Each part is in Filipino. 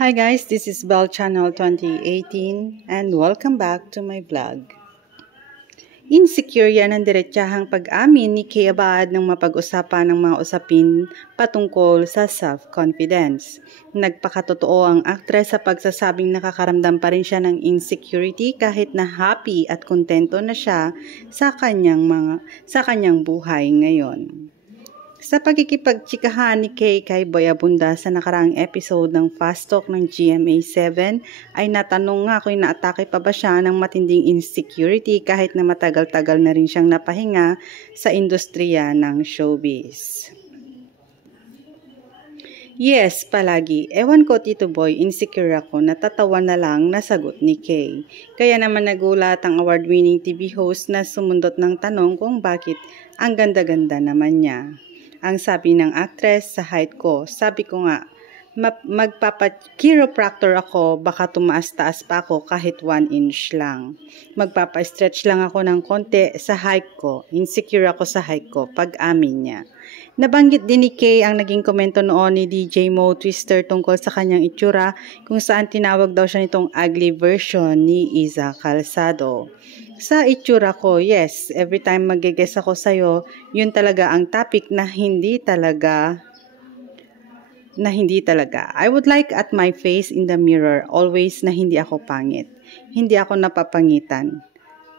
Hi guys, this is Bell Channel 2018 and welcome back to my vlog. Insecure yan ang diretsahang pag-amin ni Kay Abad nang mapag-usapan ng mga usapin patungkol sa self-confidence. Nagpakatotoo ang aktres sa pagsasabing nakakaramdam pa rin siya ng insecurity kahit na happy at kontento na siya sa kanyang buhay ngayon. Sa pagkikipagtsikahan ni Kay kay Boy Abunda sa nakaraang episode ng Fast Talk ng GMA7 ay natanong nga kung naatake pa ba siya ng matinding insecurity kahit na matagal-tagal na rin siyang napahinga sa industriya ng showbiz. Yes, palagi. Ewan ko Tito Boy, insecure ako, natatawa na lang nasagot ni Kay. Kaya naman nagulat ang award-winning TV host na sumundot ng tanong kung bakit ang ganda-ganda naman niya. Ang sabi ng actress sa height ko, sabi ko nga, magpapa-chiropractor ako, baka tumaas-taas pa ako kahit 1 inch lang. Magpapa-stretch lang ako ng konti sa height ko, insecure ako sa height ko, pag-amin niya. Nabanggit din ni Kay ang naging komento noon ni DJ Mo Twister tungkol sa kanyang itsura kung saan tinawag daw siya nitong ugly version ni Iza Calzado. Sa itsura ko, yes, every time mag-guess ako sa'yo, yun talaga ang topic na hindi talaga. I would like at my face in the mirror, always na hindi ako pangit. Hindi ako napapangitan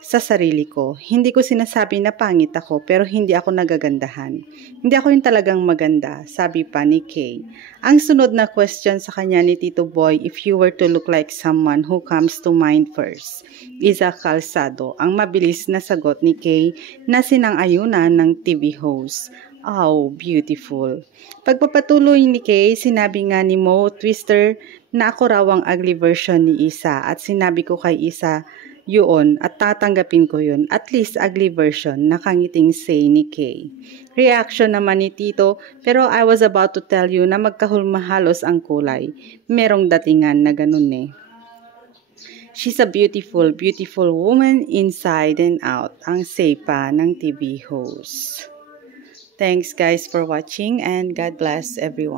sa sarili ko. Hindi ko sinasabi na pangit ako pero hindi ako nagagandahan. Hindi ako yung talagang maganda, sabi pa ni Kay. Ang sunod na question sa kanya ni Tito Boy, if you were to look like someone, who comes to mind first? Iza Calzado, ang mabilis na sagot ni Kay na sinang-ayunan ng TV host. Oh, beautiful. Pagpapatuloy ni Kay, sinabi nga ni Mo Twister na ako raw ang ugly version ni Isa at sinabi ko kay Isa, yun at tatanggapin ko yun, at least ugly version, nakangiting say ni Kay. Reaction naman ni Tito, pero I was about to tell you na magkahulmahalos ang kulay. Merong datingan na ganun eh. She's a beautiful, beautiful woman inside and out, ang say pa ng TV host. Thanks guys for watching and God bless everyone.